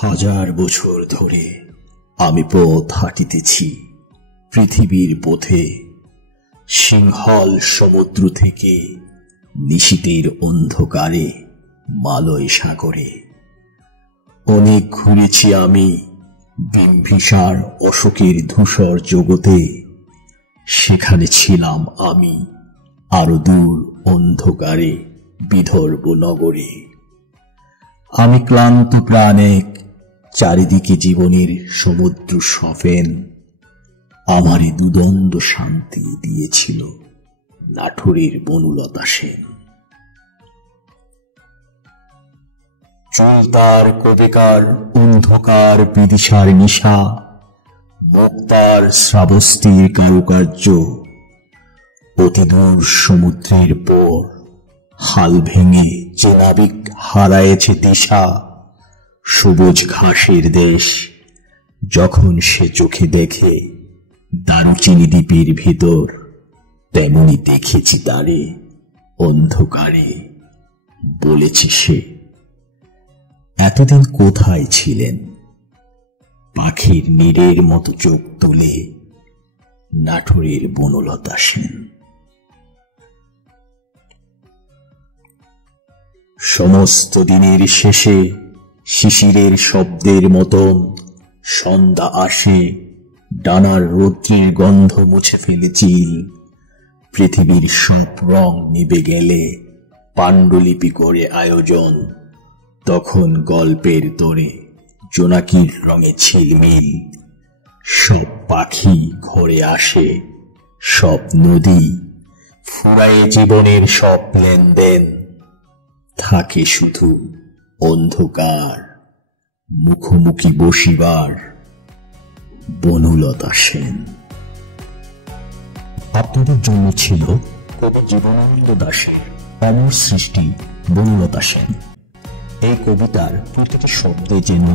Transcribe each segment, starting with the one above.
হাজার বছর ধরে আমি পথ হাঁটিতেছি পৃথিবীর পথে, সিংহল সমুদ্র থেকে নিশীথের অন্ধকারে মালয় সাগরে। অনেক ঘুরেছি আমি বিম্বিসার অশোকের ধূসর জগতে, সেখানে ছিলাম আমি আরো দূর অন্ধকারে বিদর্ভ নগরে। আমি ক্লান্ত প্রাণেক, চারিদিকে জীবনের সমুদ্র সফেন, আমারই দুদণ্ড শান্তি দিয়েছিল নাটোরের বনলতা সেন। চুলতার কবিকার অন্ধকার বিদিশার নিশা, মুক্তার শ্রাবস্তির কারুকার্য, অতিদূর সমুদ্রের পর হাল ভেঙে যে নাবিক হারায়েছে দিশা। সবুজ ঘাসের দেশ যখন সে চোখে দেখে দারুচিনি দ্বীপের ভিতর, তেমনি দেখেছি তারে অন্ধকারে। বলেছি সে, এতদিন কোথায় ছিলেন? পাখির নীড়ের মতো চোখ তুলে নাটোরের বনলতা সেন। সমস্ত দিনের শেষে শিশিরের শব্দের মতন সন্ধ্যা আসে, ডানার রৌদ্রের গন্ধ মুছে ফেলে চিল। পৃথিবীর সব রং নিভে গেলে পাণ্ডুলিপি করে আয়োজন, তখন গল্পের তোরে জোনাকির রঙে ছিলমিল। সব পাখি ঘরে আসে, সব নদী ফুরায়ে জীবনের সব লেনদেন, থাকে শুধু অন্ধকার মুখোমুখি বসিবার বনলতা সেন। আপনাদের জন্য ছিল কবি জীবনানন্দ দাশের অমর সৃষ্টি বনলতা সেন। এই কবিতার প্রতিটি শব্দে যেন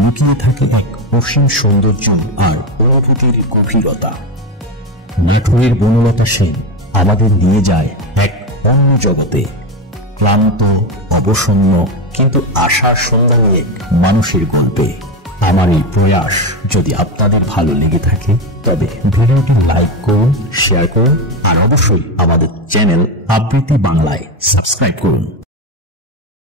লুকিয়ে থাকে এক অসীম সৌন্দর্য আর অনুভূতির গভীরতা। নাটোরের বনলতা সেন আমাদের নিয়ে যায় এক অন্য জগতে, ক্লান্ত অবসন্ন কিন্তু আশার সন্ধানী এক মানুষের গল্পে। আমার এই প্রয়াস যদি আপনাদের ভালো লেগে থাকে তবে ভিডিওটি লাইক করুন, শেয়ার করুন আর অবশ্যই আমাদের চ্যানেল আবৃত্তি বাংলায় সাবস্ক্রাইব করুন।